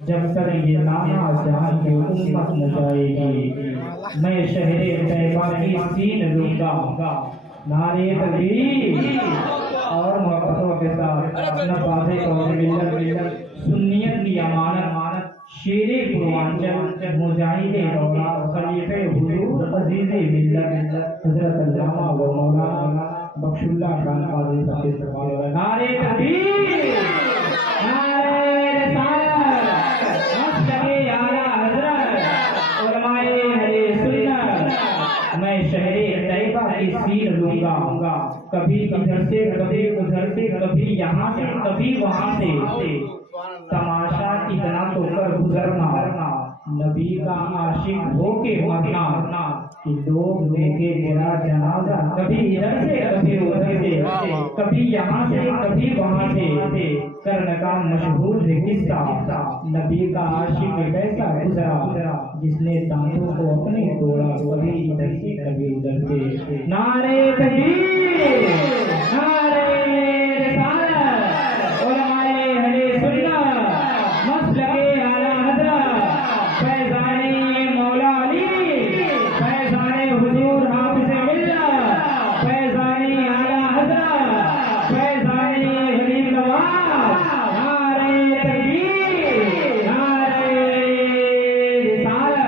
جب تک یہ لانا جہاں کی امت نہ جائے گی میں شہر طیبہ کی سین لوں گا نعرے تکبیر اور محبتوں کے ساتھ اپنا واضح قول ملت سنیت کی امانت شیر پروانچل مجاہد دورہ خلیفہ حضور عزیز ملت حضرت علامہ و مولانا بخش اللہ خان قاضی صاحب نعرے تکبیر نعرے رسالت مسلک اعلیٰ حضرت علماء اہل سنت میں شہر طیبہ کی سیر لوں گا کبھی ادھر سے کبھی ادھر سے کبھی یہاں سے کبھی وہاں سے تماشا اتنا تو کر گزرنا نبی کا عاشق ہو کے مرنا کہ لوگ دیکھے میرا جنازہ کبھی ادھر سے کبھی ادھر سے کبھی یہاں سے کبھی وہاں سے کرنے کا مشہور ہے قصہ نبی کا عاشق کیسا گزرا جس نے دانتوں کو اپنے توڑا کبھی ادھر سے کبھی ادھر سے نعرے تکبیر نعرے رسالت علماء اہل سنت مسلک اعلیٰ حضرت فیضان مولا علی فیضان حضور حافظ ملت فیضان اعلیٰ حضرت فیضان حبیب نواز نعرے تکبیر نعرے رسالت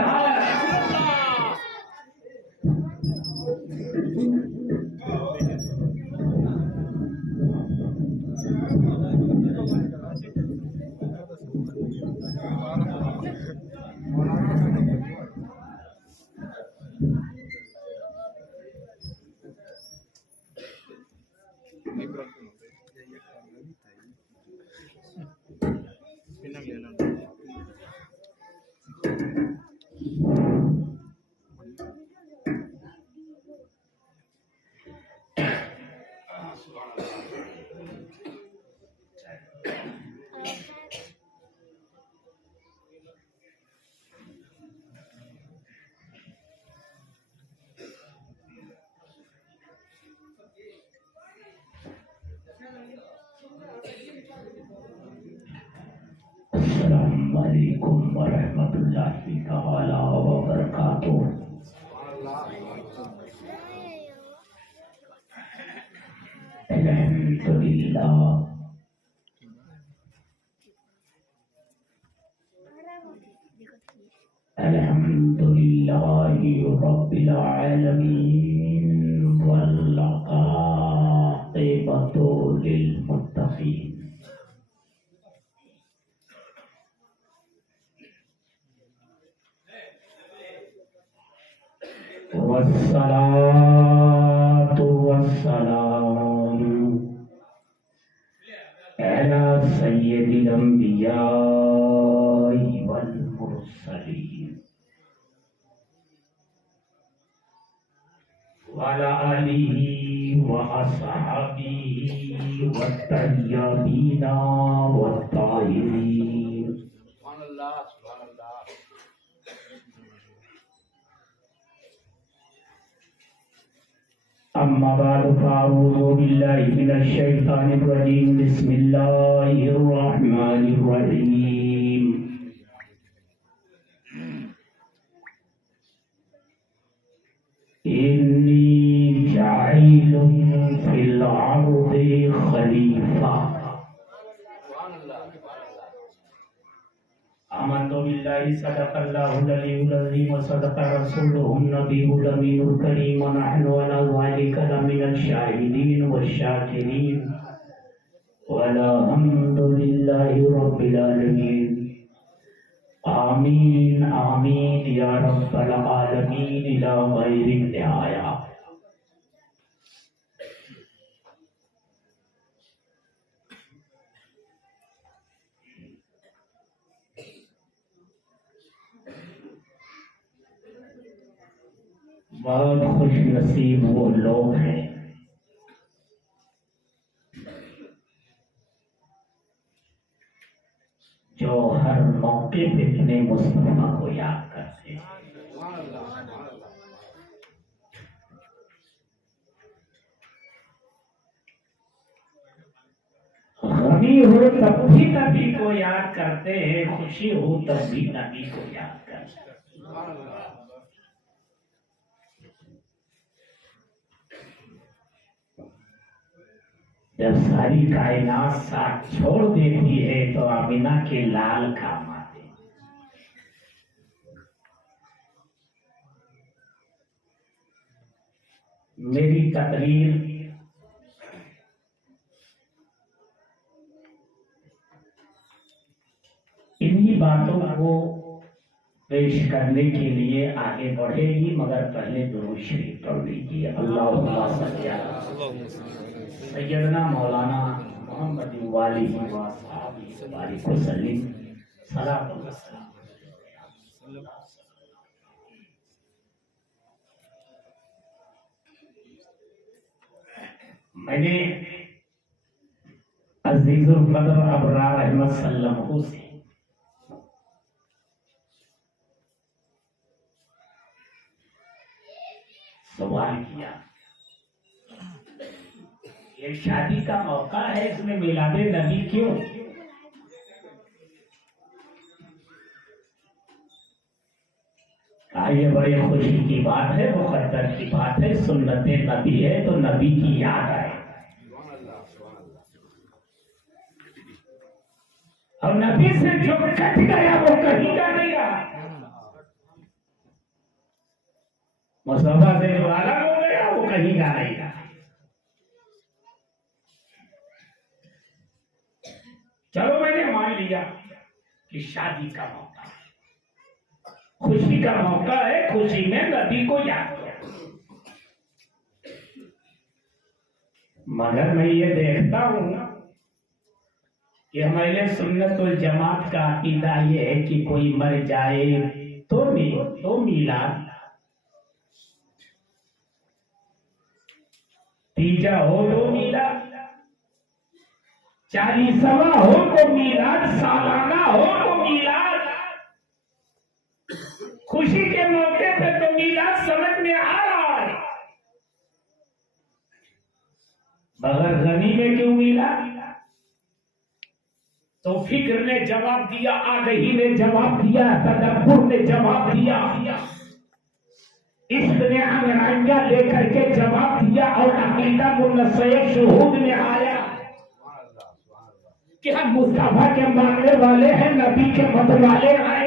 السلام علیکم ورحمۃ اللہ تعالی وبرکاتہ الحمدللہ الحمدللہ رب العالمین والعاقبۃ للمتقین والصلاة والسلام على سيد الأنبياء والمرسلين وعلى آله وأصحابه والطيبين والطاهرين سبحان الله سبحان الله أما بعد فأعوذ بالله من الشيطان الرجيم بسم الله الرحمن الرحيم إني جاعل في الأرض خليفة آمنت بالله صدق الله العلي العظيم وصدق رسوله النبي الأمين الكريم ونحن على ذلك لمن الشاهدين والشاكرين والحمد لله رب العالمين آمين آمين يا رب العالمين إلى غير انتهاء بہت خوش نصیب وہ لوگ ہیں جو ہر موقع پہ اپنے مصطفیٰ کو یاد کرتے ہیں غم غمی ہو تب بھی نبی کو یاد کرتے ہیں، خوشی ہو تب بھی نبی کو یاد کرتے ہیں۔ جب ساری کائنات ساتھ چھوڑ دیتی ہے تو آمینہ کے لال کام آتے ہیں۔ میری تقریر انہی باتوں کو پیش کرنے کے لیے آگے بڑھے گی، مگر پہلے درود شریف پڑھ لیجیے۔ اللہم صلی علی سیدنا مولانا محمد والی وصحبہ وبارک وسلم۔ صلاۃ و سلام۔ میں نے عزیز القدر ابرار احمد صلی اللہ علیہ وسلم سے سوال کیا، یہ شادی کا موقع ہے، اس میں میلاد نبی کیوں؟ یہ بڑی خوشی کی بات ہے، مقدر کی بات ہے، سنت نبی ہے تو نبی کی یاد آئے، اور نبی سے جو کٹ گیا وہ کہیں کا نہیں رہا، مصطفیٰ سے جو الگ ہو گیا وہ کہیں کا نہیں رہا۔ چلو میں نے مان لیا کہ شادی کا موقع ہے، خوشی کا موقع ہے، خوشی میں نبی کو یاد کرو، مگر میں یہ دیکھتا ہوں کہ ہمارے سنت والجماعت کا عقیدہ یہ ہے کہ کوئی مر جائے تو میلاد، تیجا ہو تو میلاد، 40واں ہو تو میلاد، سالانہ ہو تو میلاد، خوشی کے موقع پہ تو میلاد سمجھ میں آ رہا ہے، مگر غنی میں کیوں میلاد؟ تو فکر نے جواب دیا، آگہی نے جواب دیا، تدبر نے جواب دیا، اس نے انگرائیاں لے کر کے جواب دیا، اور عقیدہ منصیب شہود میں آیا کہ ہم مصطفیٰ کے ماننے والے ہیں، نبی کے مت والے آئے،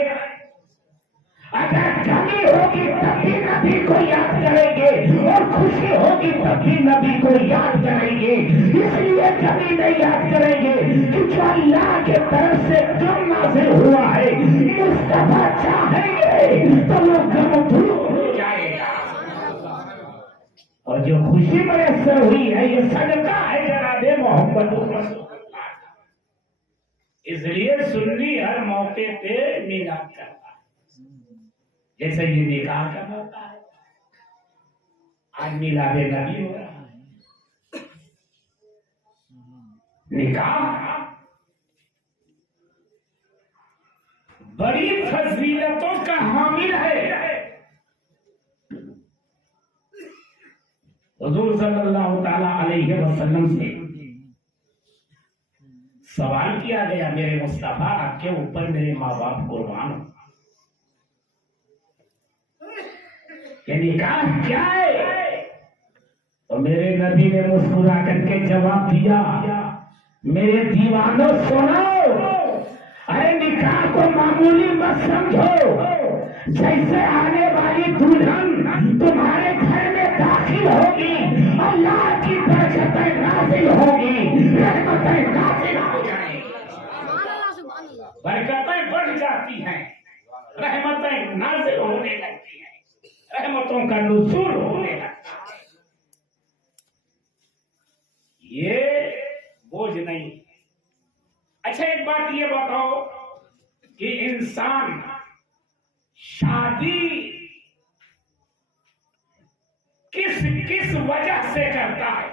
اگر کمی ہوگی تب بھی نبی کو یاد کریں گے، اور خوشی ہوگی تب بھی نبی کو یاد کریں گے، اس لیے کبھی نہیں یاد کریں گے کہ اللہ کے طرف سے غم نازل ہوا ہے، مصطفیٰ چاہیں گے تو وہ غم دور ہو جائے گا، اور جو خوشی میسر ہوئی ہے یہ صدقہ ہے جناب محمد رسول اللہ، اس لیے سنی ہر موقع پہ میلاد کرتا ہے، جیسے یہ نکاح کا موقع ہے، آج میلاد نبی ہو رہا ہے، نکاح بڑی فضیلتوں کا حامل ہے، حضور صلی اللہ تعالی علیہ وسلم سے سوال کیا گیا، میرے مصطفیٰ آپ کے اوپر میرے ماں باپ قربان ہو، کہ نکاح کیا ہے؟ تو میرے نبی نے مسکرا کر کے جواب دیا، میرے دیوانوں سنو، ارے نکاح کو معمولی مت سمجھو، جیسے آنے والی دلہن تمہارے گھر میں داخل ہوگی، اللہ کی برکتیں نازل ہوگی، رحمتیں نازل ہو جائیں گی، برکتیں بڑھ جاتی ہیں، رحمتیں نازل ہونے لگتی ہیں، رحمتوں کا نزول ہونے لگتا ہے، یہ بوجھ نہیں۔ اچھا ایک بات یہ بتاؤ کہ انسان شادی کس وجہ سے کرتا ہے؟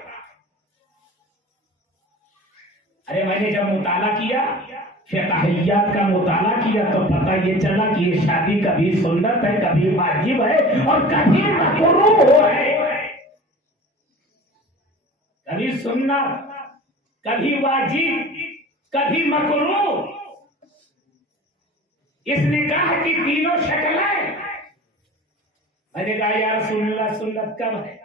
ارے میں نے جب مطالعہ کیا، فقہیات کا مطالعہ کیا تو پتہ یہ چلا کہ یہ شادی کبھی سنت ہے، کبھی واجب ہے، اور کبھی مکروہ ہے، کبھی سنت، کبھی واجب، کبھی مکروہ. اس نکاح کی تینوں شکلیں. میں نے کہا یا رسول اللہ سنت کب ہے؟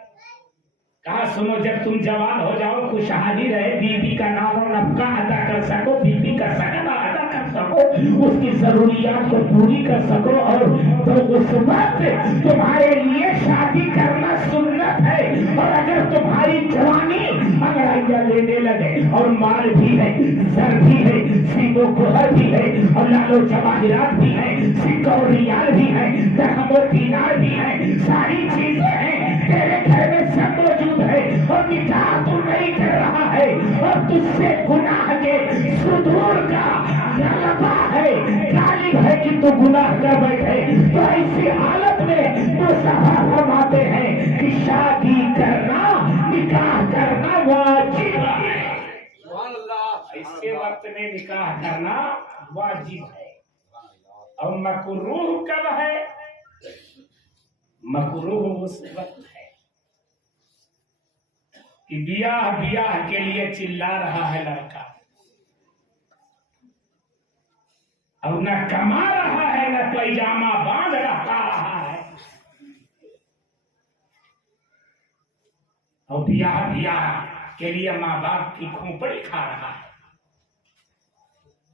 کہا سنو جب تم جوان ہو جاؤ خوشحالی رہے بیوی کا نام و نفقہ ادا کر سکو بیوی کا سکنا ادا کر سکو اس کی ضروریات کو پوری کر سکو اور تو اس وقت تمہارے لیے شادی کرنا سنت ہے. اور اگر تمہاری جوانی انگڑائیاں لینے لگے اور مال بھی ہے زر بھی ہے سینگ و گوہر بھی ہے اور لال و جواہرات بھی ہیں سکہ و ریال بھی ہے درہم و دینار بھی ہے ساری چیزیں ہیں تیرے گھر میں سب موجود ہے اور نکاح تو نہیں کر رہا ہے اور تجھ سے گناہ کے صدور کا غلبہ ہے غالب ہے کہ تو گناہ کر بیٹھے تو ایسی حالت میں مصطفیٰ فرماتے ہیں کہ شادی کرنا نکاح کرنا واجب ہے. ایسے وقت میں نکاح کرنا واجب ہے. اور مکروہ کب ہے؟ مکروہ اس وقت ہے کہ بیاہ کے لیے چلا رہا ہے لڑکا اور نہ کما رہا ہے نہ پیجامہ باندھ رہا ہے اور بیاہ کے لیے ماں باپ کی کھوپڑی کھا رہا ہے.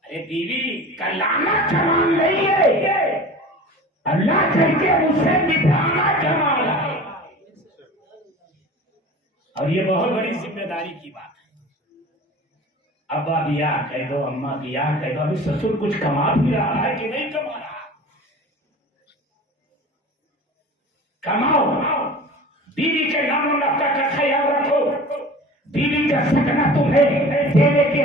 ارے بیوی کا لانا کمال نہیں ہے اللہ کہتے اس سے نبھانا کمال ہے. اور یہ بہت بڑی ذمہ داری کی بات ہے. ابا بیاہ کہہ دو اماں بیاہ کہہ دو ابھی سسر کچھ کما بھی رہا ہے کہ نہیں کما رہا؟ کماؤ بیوی کے نام و نفقہ کا خیال رکھو. بیوی کا سکنا تمہیں دینے کے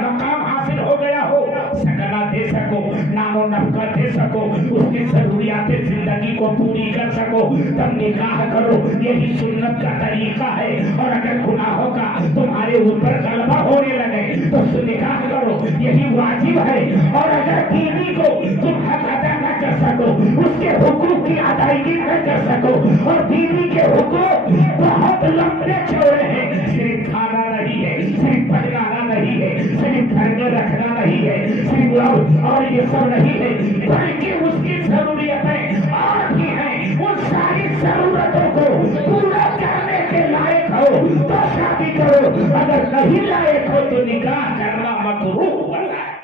مقام حاصل ہو گیا ہو سکنا دے سکو نام و نفقہ دے سکو اس کی ضروریات زندگی کو پوری کر سکو تب نکاح کرو. یہی سنت کا طریقہ ہے. اور اگر گناہوں کا تمہارے اوپر غلبہ ہونے لگے تو نکاح کرو یہی واجب ہے. اور اگر بیوی کو تم حق ادا نہ کر سکو اس کے حقوق کی ادائیگی نہ کر سکو اور بیوی کے حقوق بہت لمبے چوڑے ہیں صرف کھانا نہیں ہے صرف پہنانا نہیں ہے صرف گھر میں رکھنا نہیں ہے صرف اور یہ سب نہیں ہے بلکہ اس کی ضروریتیں اور بھی ہیں. ان ساری ضرورتوں کو پورا کرنے کے لائق ہو تو شادی کرو اگر نہیں لائق ہو تو نکاح کرنا مکروہ ہوتا ہے.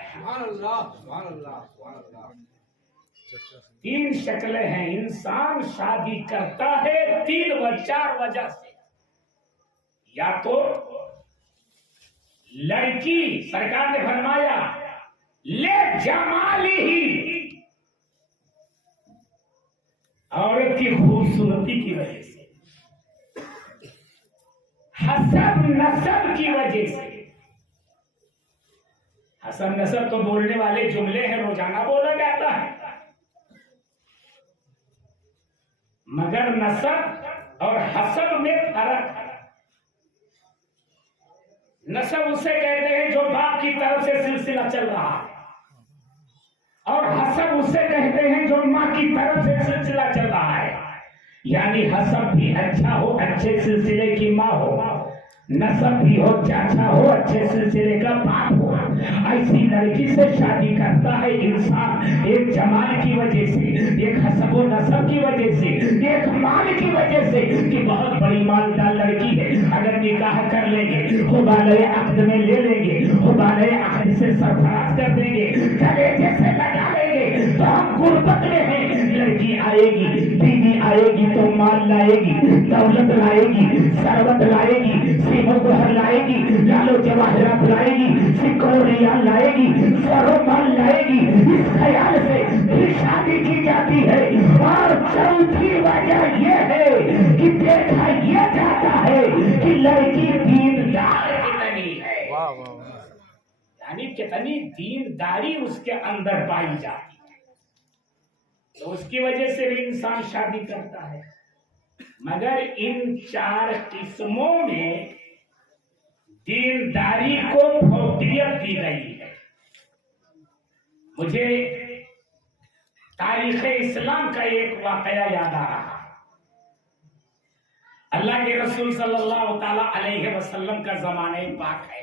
تین شکلیں ہیں. انسان شادی کرتا ہے چار وجہ سے. یا تو لڑکی سرکار نے فرمایا لے جمالی ہی عورت کی خوبصورتی کی وجہ سے حسب نسب کی وجہ سے. حسب نسب تو بولنے والے جملے ہیں روزانہ بولا جاتا ہے مگر نسب اور حسب میں فرق ہے. نسب اسے کہتے ہیں جو باپ کی طرف سے سلسلہ چل رہا ہے اور حسب اسے کہتے ہیں جو ماں کی طرف سے سلسلہ چل رہا ہے. یعنی حسب بھی اچھا ہو اچھے سلسلے کی ماں ہو نسب بھی ہو چاچا ہو اچھے سلسلے کا باپ ہو. ایسی لڑکی سے شادی کرتا ہے انسان ایک جمال کی وجہ سے ایک حسب و نسب کی وجہ سے ایک مال کی وجہ سے کہ بہت بڑی مالدار لڑکی ہے اگر نکاح کر لیں گے حبالۂ عقد میں لے لیں گے حبالۂ عقد سے سرفراز کر دیں گے گلے جیسے لگا لیں گے تو ہم غربت میں ہیں. لڑکی آئے گی بیوی آئے گی تو مال لائے گی دولت لائے گی ثروت لائے گی سیموں گوہر لائے گی لالو جواہرات لائے گی سکہ و ریال لائے گی زر و مال لائے گی. اس خیال سے بھی شادی کی جاتی ہے. اور چوتھی وجہ یہ ہے کہ دیکھا یہ جاتا ہے کہ لڑکی دیندار کتنی ہے یعنی کتنی دینداری اس کے اندر پائی جاتی ہے تو اس کی وجہ سے بھی انسان شادی کرتا ہے. مگر ان چار قسموں میں دینداری کو فوقیت دی گئی ہے. مجھے تاریخ اسلام کا ایک واقعہ یاد آ رہا. اللہ کے رسول صلی اللہ تعالی علیہ وسلم کا زمانہ پاک ہے.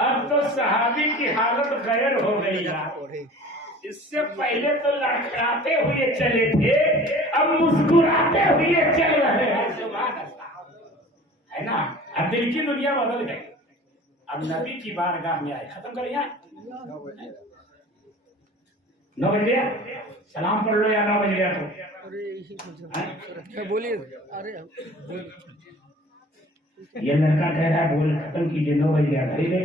اب تو صحابی کی حالت غیر ہو گئی یار. اس سے پہلے تو لڑکھڑاتے ہوئے چلے تھے, اب مسکراتے ہوئے چل رہے ہیں. سبحان اللہ, ہے نا. اب دل کی دنیا بدل گئی. اب نبی کی بارگاہ میں آئے. ختم کر یہاں 9 بج گیا. سلام پڑھ لو یا 9 بج گیا تو بولیے. یہ لڑکا کہہ رہا ہے بول ختم کیجیے, 9 بج گیا. گھر گئے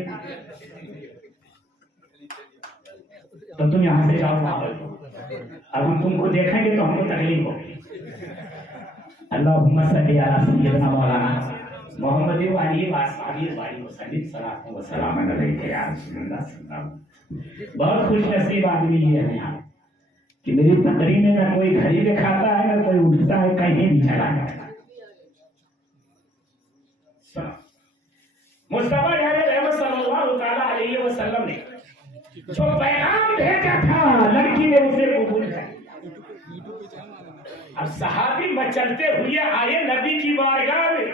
تو تم یہاں سے جاؤ واپس. اب ہم تم کو دیکھیں گے تو ہم کو تکلیف ہوگی. اللہم صلی علی سیدنا مولانا محمد وعلی واصحابہ وسلم صلاۃ و سلام علیک یا رسول اللہ صلی اللہ علیہ وسلم. بہت خوش نصیب آدمی یہ ہے یہاں کہ میری تقریر میں نہ کوئی گھڑی دکھاتا ہے نہ کوئی اٹھتا ہے, کہیں نہیں چلا جاتا. مصطفیٰ صلی اللہ تعالی علیہ وسلم نے جو پیغام بھیجا تھا لڑکی نے اسے قبول کر لیا. اب صحابی مچلتے ہوئے آئے نبی کی بارگاہ میں.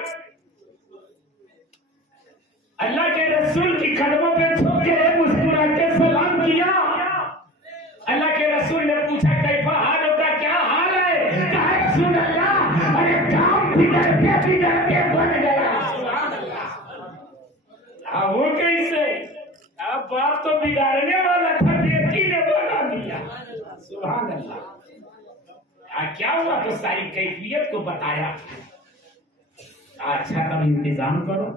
اللہ کے رسول کی قدموں پہ جھک کے مسکرا کے سلام کیا. اللہ کے رسول نے پوچھا کیفا حال ہوتا, کیا حال ہے؟ کہا رسول اللہ ارے کام بگڑتے بگڑتے بن گیا. سبحان اللہ. وہ کیسے؟ اب باپ تو بگاڑنے والا تھا, بیٹی نے بنا دیا. سبحان اللہ. کیا ہوا تو ساری کیفیت کو بتایا. اچھا تم انتظام کرو.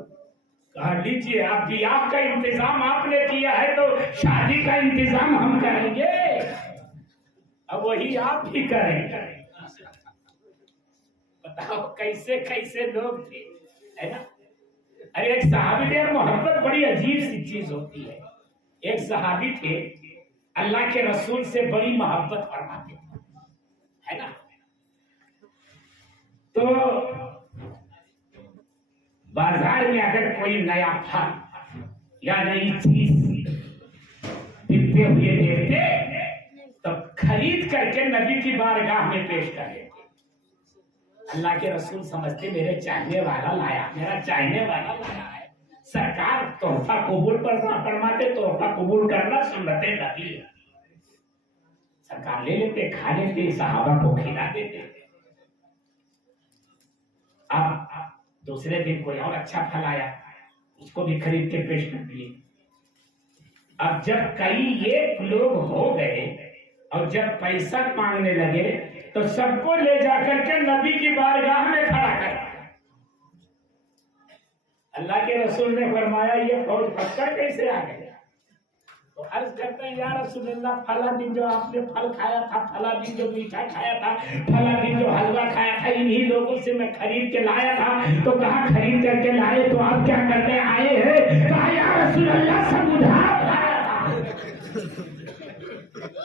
کہا لیجیے آپ بھی, آپ کا انتظام آپ نے کیا ہے تو شادی کا انتظام ہم کریں گے. اب وہی آپ بھی کریں گے. بتاؤ کیسے کیسے لوگ تھے, ہے نا. ارے ایک صحابی تھے, محبت بڑی عجیب سی چیز ہوتی ہے. ایک صحابی تھے اللہ کے رسول سے بڑی محبت فرماتے تھے, ہے نا. تو بازار میں اگر کوئی نیا پھل یا نئی چیز بکتے ہوئے دیکھتے تو خرید کر کے نبی کی بارگاہ میں پیش کرے. اللہ کے رسول سمجھتے میرے چاہنے والا لایا, میرا چاہنے والا لایا ہے. سرکار تحفہ قبول فرماتے, تحفہ قبول کرنا سنت نبی ہے. سرکار لے لیتے, کھا لیتے, صحابہ کو کھلا دیتے. اب دوسرے دن کوئی اور اچھا پھل آیا, اس کو بھی خرید کے پیش کر دیے. اب جب کئی ایک لوگ ہو گئے اور جب پیسہ مانگنے لگے تو سب کو لے جا کر کے نبی کی بارگاہ میں کھڑا کر دیا. اللہ کے رسول نے فرمایا یہ فوج پکڑ کیسے آ گیا؟ تو عرض کرتے ہیں یا رسول اللہ پھلا دن جو آپ نے پھل کھایا تھا, پھلا دن جو میٹھا کھایا تھا, پھلا دن جو حلوہ کھایا تھا, انہی لوگوں سے میں خرید کے لایا تھا. تو کہا خرید کر کے لائے تو آپ کیا کرنے آئے ہیں؟ کہا یا رسول اللہ سب ادھار لایا تھا,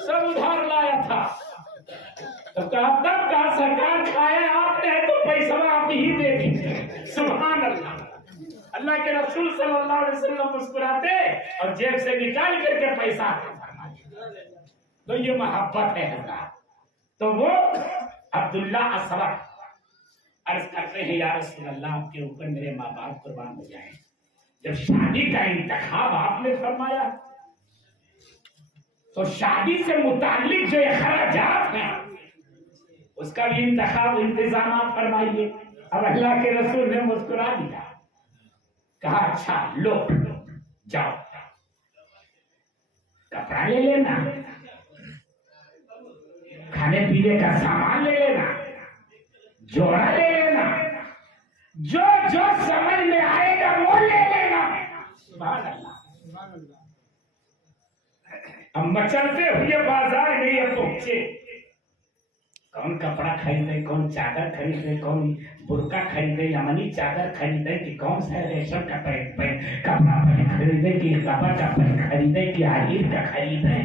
سب ادھار لایا تھا. تو کہا تب کہا سرکار کھائے آپ نے تو پیسہ آپ ہی دے دیجیے. سبحان اللہ. اللہ کے رسول صلی اللہ علیہ وسلم مسکراتے اور جیب سے نکال کر کے پیسہ فرماتے. تو یہ محبت ہے حضرات. تو وہ عبداللہ اسود عرض کرتے ہیں یا رسول اللہ آپ کے اوپر میرے ماں باپ قربان ہو جائیں. جب شادی کا انتخاب آپ نے فرمایا تو شادی سے متعلق جو اخراجات ہیں اس کا بھی انتظامات فرمائیے. اب اللہ کے رسول نے مسکرا دیا, کہا اچھا لو جاؤ, کپڑا لے لینا, کھانے پینے کا سامان لے لینا, جوڑا لے لینا, جو جو سمجھ میں آئے گا وہ لے لینا. سبحان اللہ. اب مچلتے ہوئے بازار میں یہ پہنچے, کون کپڑا خریدے, کون چادر خریدے, کون برقع خریدے, یمنی چادر خریدے کہ کون سا ریشم کا کپڑا خریدے کہ کپڑا کا خریدے کہ حریر کا خریدے.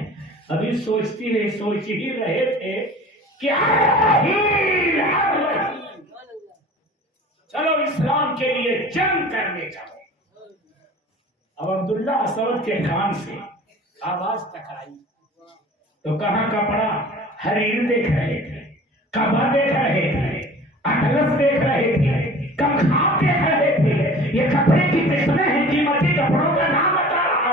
ابھی سوچ ہی رہے تھے کہ چلو اسلام کے لیے جنگ کرنے جاؤ. اب عبداللہ اسود کے کان سے آواز ٹکرائی تو کہاں کپڑا, حریر دیکھ رہے تھے, کبا دیکھ رہے تھے, اٹلس دیکھ رہے تھے, کمخاب دیکھ رہے تھے. یہ کپڑے کی قسمیں ہیں, قیمتی کپڑوں کا نام بتا رہا